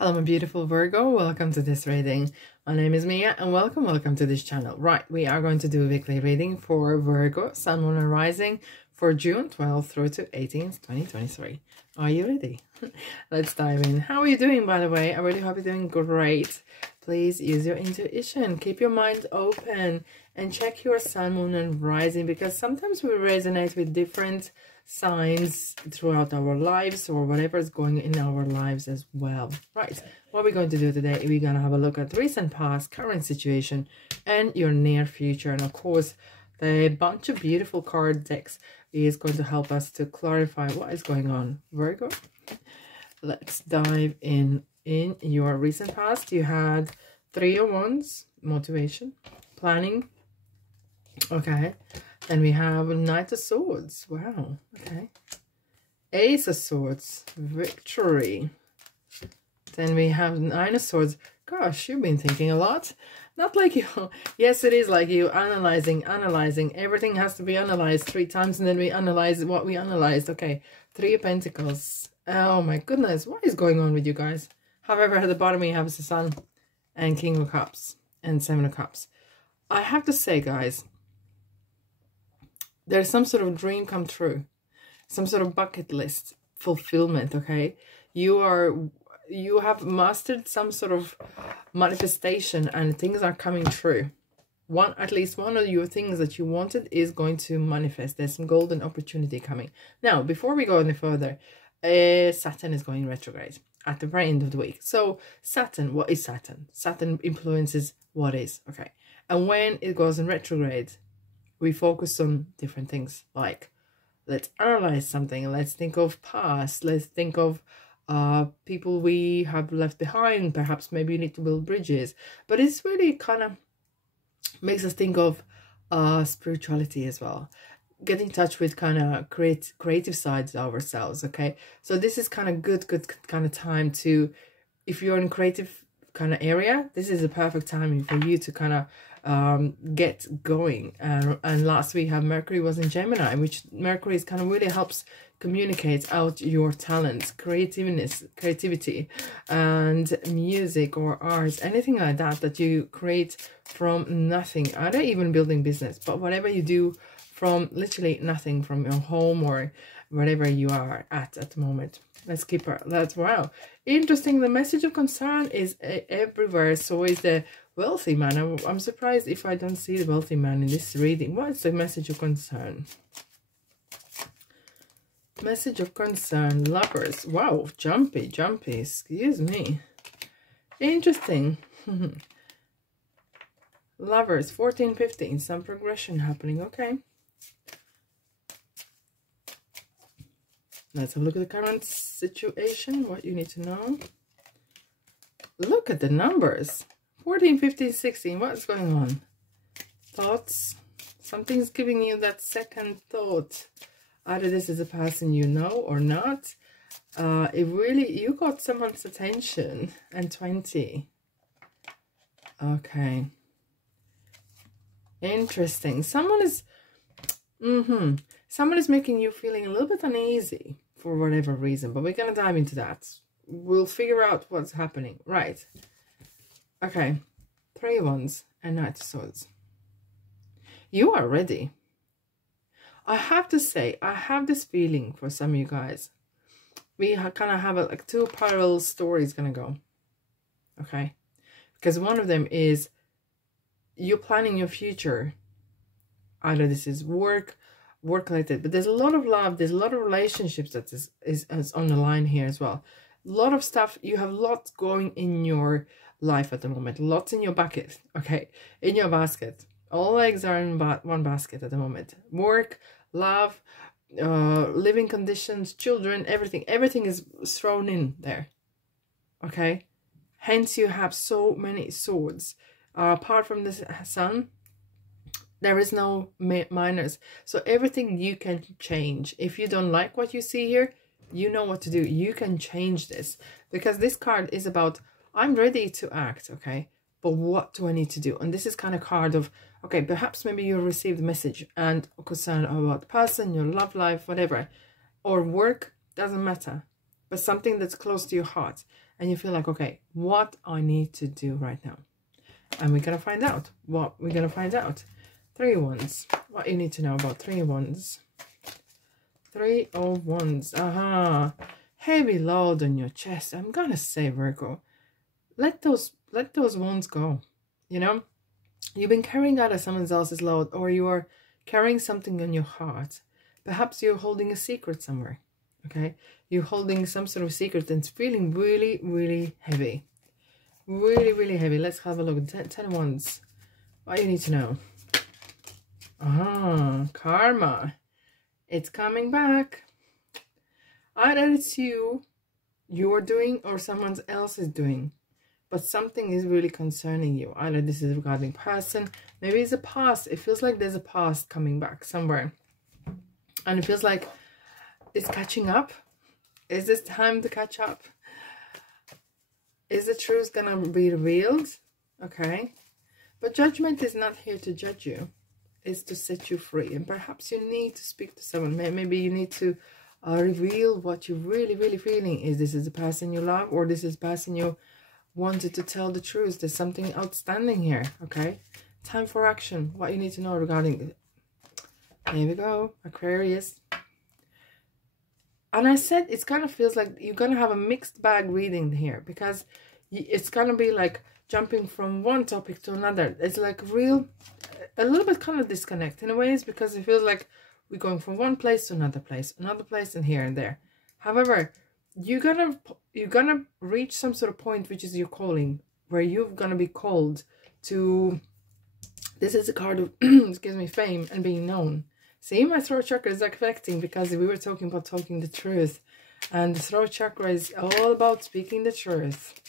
Hello my beautiful Virgo, welcome to this reading. My name is Mia and welcome to this channel. Right, we are going to do a weekly reading for Virgo, Sun, Moon and Rising for June 12th through to 18th, 2023. Are you ready? Let's dive in. How are you doing, by the way? I really hope you're doing great. Please use your intuition, keep your mind open and check your Sun, Moon and Rising, because sometimes we resonate with different signs throughout our lives or whatever is going in our lives as well. Right, what we're going to do today, we're going to have a look at recent past, current situation and your near future. And of course, the bunch of beautiful card decks is going to help us to clarify what is going on, Virgo. Let's dive in your recent past. You had Three of Wands, motivation, planning. Okay. Then we have Knight of Swords. Wow. Okay. Ace of Swords. Victory. Then we have Nine of Swords. Gosh, you've been thinking a lot. Not like you. Yes, it is like you. Analyzing. Everything has to be analyzed 3 times and then we analyze what we analyzed. Okay. Three of Pentacles. Oh my goodness. What is going on with you guys? However, at the bottom we have the Sun and King of Cups and Seven of Cups. I have to say, guys, there's some sort of dream come true, some sort of bucket list fulfillment. Okay, you have mastered some sort of manifestation and things are coming true. At least one of your things that you wanted is going to manifest. There's some golden opportunity coming. Now, before we go any further, Saturn is going retrograde at the very end of the week. So Saturn, what is Saturn? Saturn influences what is. Okay, and when it goes in retrograde, we focus on different things, like let's analyze something, let's think of past, let's think of people we have left behind, perhaps maybe you need to build bridges. But it's really kind of makes us think of spirituality as well, get in touch with kind of creative sides of ourselves. Okay, so this is kind of good kind of time to, if you're in creative kind of area, this is a perfect timing for you to kind of get going. And last week Mercury was in Gemini, which Mercury is kind of really helps communicate out your talents, creativity and music or arts, anything like that you create from nothing, either even building business, but whatever you do from literally nothing, from your home or wherever you are at the moment. Let's keep her. That's wow, interesting. The message of concern is everywhere. So is the wealthy man. I'm surprised if I don't see the wealthy man in this reading. What is the message of concern? Message of concern. Lovers. Wow, jumpy. Excuse me. Interesting. Lovers. 14, 15. Some progression happening. Okay. Let's have a look at the current situation, what you need to know. Look at the numbers. 14, 15, 16. What's going on? Thoughts. Something's giving you that second thought. Either this is a person you know or not. You got someone's attention. And 20. Okay. Interesting. Someone is making you feeling a little bit uneasy for whatever reason, but we're going to dive into that. We'll figure out what's happening. Right. Okay. Three of Wands and Knight of Swords. You are ready. I have to say, I have this feeling for some of you guys. We kind of have like 2 parallel stories going to go. Okay. Because one of them is you're planning your future. Either this is work related, but there's a lot of love, there's a lot of relationships that is on the line here as well. A lot of stuff, you have lots going in your life at the moment, lots in your bucket. Okay, in your basket, all eggs are in one basket at the moment. Work, love, living conditions, children, everything is thrown in there. Okay, hence you have so many swords. Apart from the Sun, there is no minors. So everything you can change. If you don't like what you see here, you know what to do. You can change this. Because this card is about, I'm ready to act, okay? But what do I need to do? And this is kind of card of, okay, perhaps maybe you received a message and concern about the person, your love life, whatever. Or work, doesn't matter. But something that's close to your heart. and you feel like, okay, what I need to do right now. And we're going to find out what we're going to find out. 3 of Wands. What you need to know about 3 of Wands. 3 of Wands. Aha. Heavy load on your chest. I'm going to say, Virgo, let those wands go. You know, you've been carrying out someone else's load, or you are carrying something on your heart. Perhaps you're holding a secret somewhere. Okay. You're holding some sort of secret and it's feeling really, really heavy. Really, really heavy. Let's have a look. 10 of Wands. What you need to know. Karma. It's coming back. Either it's you're doing, or someone else is doing. But something is really concerning you. Either this is regarding person. Maybe it's a past. It feels like there's a past coming back somewhere. And it feels like it's catching up. Is this time to catch up? Is the truth gonna be revealed? Okay. But judgment is not here to judge you. It's to set you free. And perhaps you need to speak to someone. Maybe you need to reveal what you're really, really feeling. Is this the person you love, or this is the person you wanted to tell the truth? There's something outstanding here. Okay. Time for action. What you need to know regarding it. Here we go. Aquarius. And I said it's kind of feels like you're going to have a mixed bag reading here, because it's going to be like jumping from one topic to another. It's like a little bit kind of disconnect in a ways, because it feels like we're going from one place to another place, and here and there. However, you're gonna reach some sort of point, which is your calling, where you're gonna be called to. This is a card of excuse me, fame and being known. See, my throat chakra is affecting, because we were talking about talking the truth, and the throat chakra is all about speaking the truth.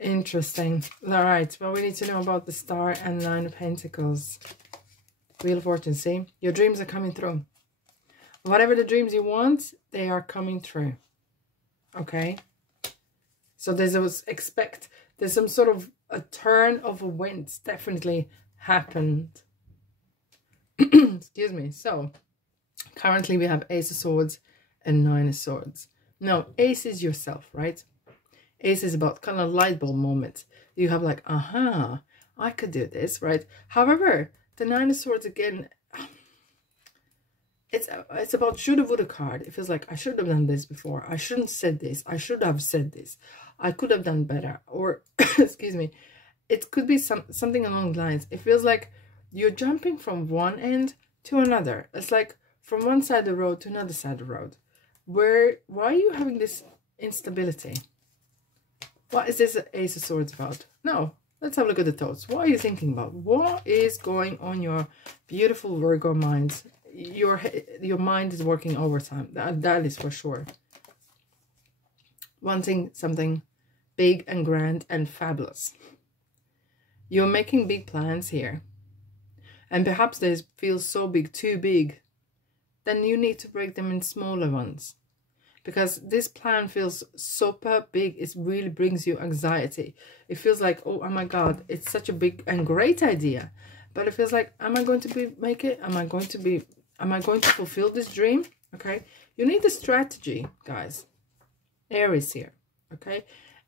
Interesting. All right, well, we need to know about the Star and 9 of Pentacles. Wheel of Fortune. See, your dreams are coming through. Whatever the dreams you want, they are coming through. Okay, so there's some sort of a turn of events definitely happened. Excuse me. So currently we have Ace of Swords and 9 of Swords. Now, Ace is yourself, right? Ace is about kind of light bulb moment. You have like, aha, I could do this, right? However, the 9 of Swords again, it's about shoulda, woulda card. It feels like I should have done this before. I shouldn't said this. I should have said this. I could have done better. Or excuse me, it could be something along the lines. It feels like you're jumping from one end to another. It's like from one side of the road to another side of the road. Why are you having this instability? What is this Ace of Swords about? No, let's have a look at the thoughts. What are you thinking about? What is going on your beautiful Virgo minds? Your mind is working overtime. That is for sure. Wanting something big and grand and fabulous. You're making big plans here. And perhaps they feel so big, too big. Then you need to break them in smaller ones. Because this plan feels super big. It really brings you anxiety. It feels like, oh my God, it's such a big and great idea. But it feels like, am I going to make it? Am I going to fulfill this dream? Okay. You need a strategy, guys. Aries here. Okay.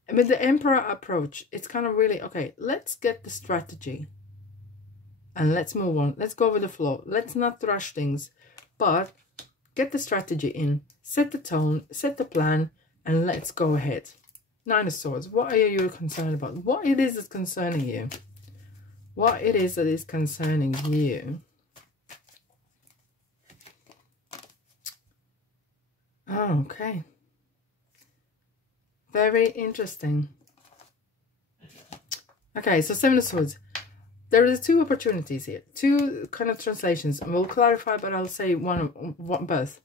And with the Emperor approach, it's kind of really, okay, let's get the strategy. And let's move on. Let's go with the flow. Let's not rush things. But get the strategy in. Set the tone. Set the plan. And let's go ahead. 9 of Swords. What are you concerned about? What it is that's concerning you? What it is that is concerning you? Oh, okay. Very interesting. Okay, so 7 of Swords. There is 2 opportunities here. 2 kind of translations. And we'll clarify, but I'll say both.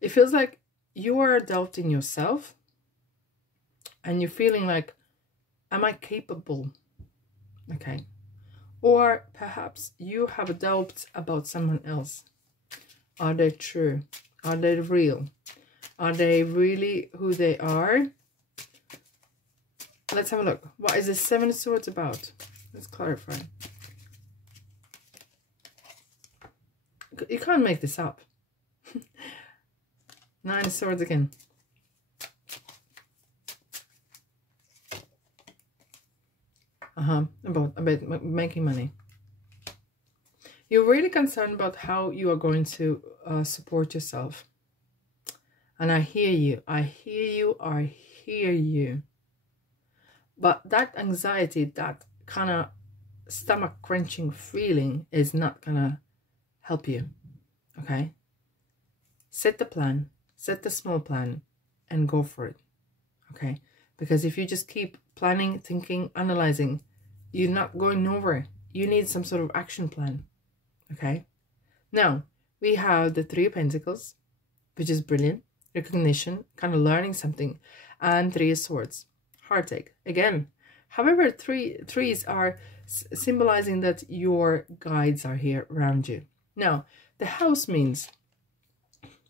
It feels like you are doubting yourself. And you're feeling like, am I capable? Okay. Or perhaps you have a doubt about someone else. Are they true? Are they real? Are they really who they are? Let's have a look. What is the 7 of Swords about? Let's clarify. You can't make this up. 9 of Swords again. About making money. You're really concerned about how you are going to support yourself. And I hear you. I hear you. I hear you. But that anxiety, that kind of stomach crunching feeling is not going to help you. Okay? Set the plan. Set the small plan and go for it. Okay? Because if you just keep planning, thinking, analyzing, you're not going nowhere. You need some sort of action plan. Okay? Now, we have the Three of Pentacles, which is brilliant. Recognition, kind of learning something. And Three of Swords, heartache. Again, however, threes are symbolizing that your guides are here around you. Now, the house means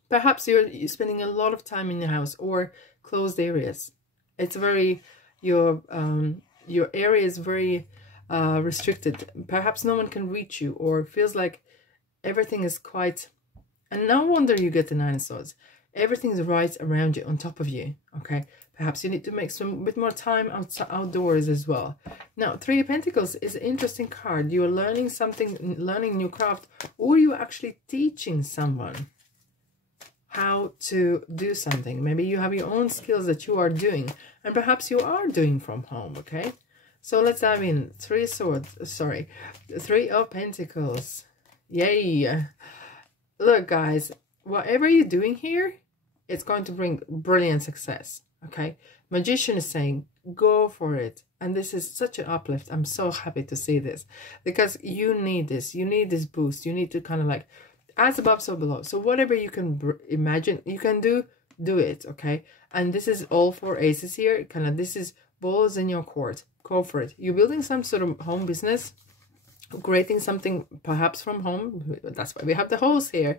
perhaps you're spending a lot of time in the house or closed areas. It's very, your area is very restricted. Perhaps no one can reach you, or feels like everything is quite, and no wonder you get the Nine of Swords. Everything is right around you, on top of you. Okay, perhaps you need to make some bit more time outdoors as well. Now, Three of Pentacles is an interesting card. You are learning something, learning new craft, or you are actually teaching someone how to do something. Maybe you have your own skills that you are doing, and perhaps you are doing from home. Okay, so let's dive in. Three of Pentacles. Yay. Look, guys, whatever you're doing here, it's going to bring brilliant success. Okay, Magician is saying go for it, and this is such an uplift. I'm so happy to see this, because you need this. You need this boost. You need to kind of like, as above so below. So whatever you can imagine you can do it. Okay, and this is all for aces here. Kind of, this is balls in your court. Go for it. You're building some sort of home business, creating something perhaps from home. That's why we have the holes here,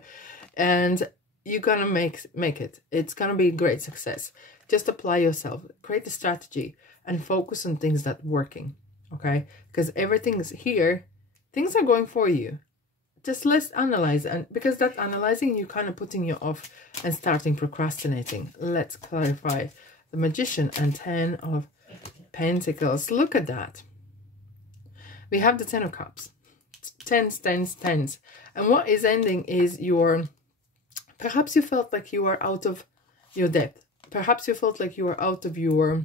and you're gonna make it. It's gonna be a great success. Just apply yourself, create a strategy, and focus on things that are working. Okay, because everything's here, things are going for you. Just let's analyze, and because that analyzing, you kind of putting you off and starting procrastinating. Let's clarify. The Magician and 10 of Pentacles. Look at that. We have the 10 of Cups. Tens. And what is ending is your, perhaps you felt like you are out of your depth. Perhaps you felt like you are out of your,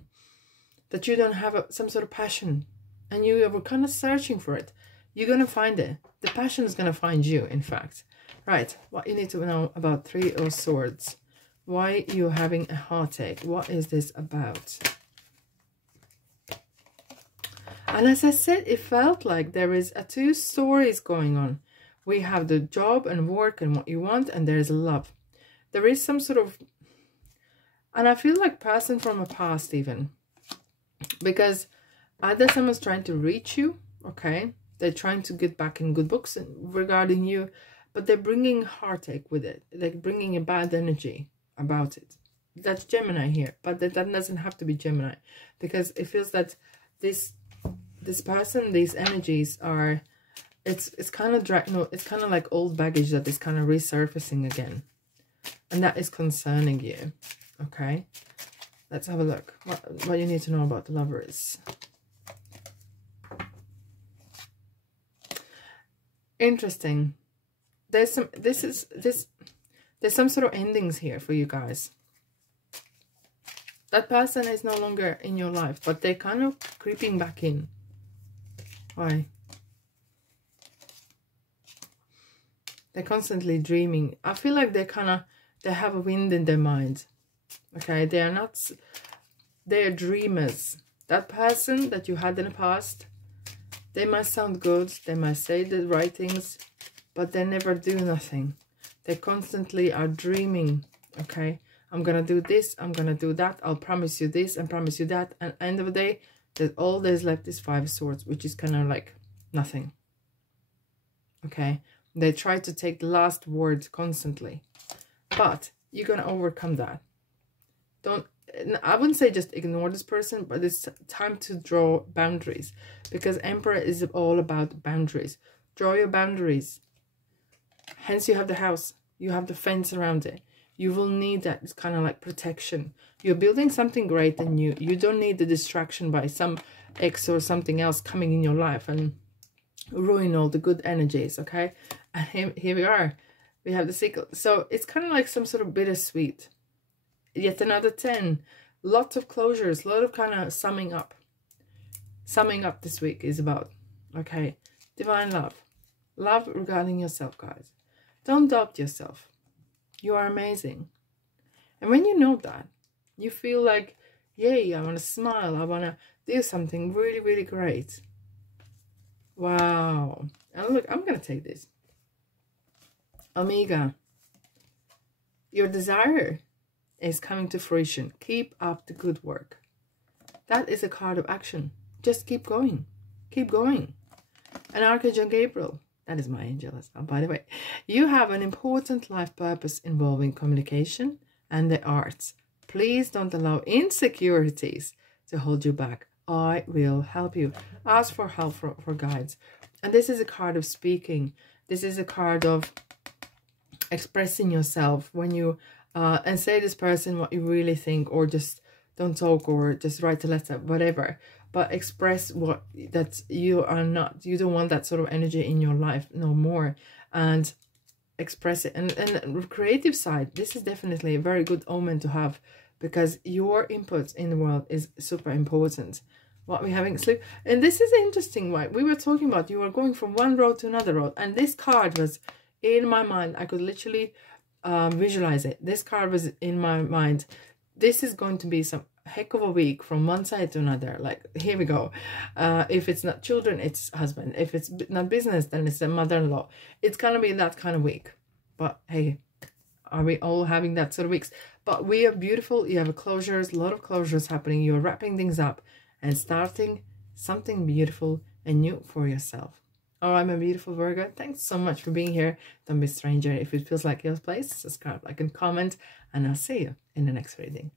that you don't have some sort of passion, and you were kind of searching for it. You're going to find it. The passion is going to find you, in fact. Right, what you need to know about Three of Swords. Why you're having a heartache. What is this about? And as I said, it felt like there is two stories going on. We have the job and work and what you want, and there is love. There is some sort of, and I feel like person from a past even, because either someone's trying to reach you, okay, they're trying to get back in good books regarding you, but they're bringing heartache with it. They're bringing a bad energy about it. That's Gemini here, but that doesn't have to be Gemini, because it feels that this person, these energies are, it's kind of it's kind of like old baggage that is kind of resurfacing again, and that is concerning you. Okay, let's have a look. What you need to know about the Lovers. Interesting. There's some there's some sort of endings here for you guys. That person is no longer in your life, but they're kind of creeping back in. Why? They're constantly dreaming. I feel like they have a wind in their mind. Okay, they're dreamers. That person that you had in the past, they might sound good, they might say the right things, but they never do nothing. They constantly are dreaming. Okay, I'm gonna do this, I'm gonna do that, I'll promise you this and promise you that, and at the end of the day, all there's left is Five of Swords, which is kind of like nothing. Okay, they try to take the last word constantly, but you're gonna overcome that. I wouldn't say just ignore this person, but it's time to draw boundaries, because Emperor is all about boundaries. Draw your boundaries. Hence you have the house, you have the fence around it. you will need that. It's kind of like protection. You're building something great and you don't need the distraction by some ex or something else coming in your life and ruin all the good energies, okay? And here we are. We have the cycle. So it's kind of like some sort of bittersweet. Yet another 10. Lots of closures. A lot of kind of summing up. Summing up this week is about, okay, divine love. Love regarding yourself, guys. Don't doubt yourself. You are amazing. And when you know that, you feel like, yay, I want to smile. I want to do something really, really great. Wow. And look, I'm going to take this. Omega. Your desire is coming to fruition. Keep up the good work. That is a card of action. Just keep going. Keep going. And Archangel Gabriel. That is my angel as well, by the way. You have an important life purpose involving communication and the arts. Please don't allow insecurities to hold you back. I will help you. Ask for help for guides. And this is a card of speaking. This is a card of expressing yourself when you and say this person what you really think, or just don't talk, or just write a letter, whatever. But express what that you are not. You don't want that sort of energy in your life no more, and express it. And creative side, this is definitely a very good omen to have, because your input in the world is super important. What we're having sleep, and this is interesting, right? We were talking about you are going from one road to another road, and this card was in my mind. I could literally visualize it. This card was in my mind. This is going to be some heck of a week from one side to another. Like, here we go. If it's not children, it's husband. If it's not business, then it's a mother-in-law. It's gonna be that kind of week. But hey, are we all having that sort of weeks? But we are beautiful. You have closures, a lot of closures happening. You're wrapping things up and starting something beautiful and new for yourself. Oh, I'm a beautiful Virgo. Thanks so much for being here. Don't be a stranger. If it feels like your place, subscribe, like, and comment. And I'll see you in the next reading.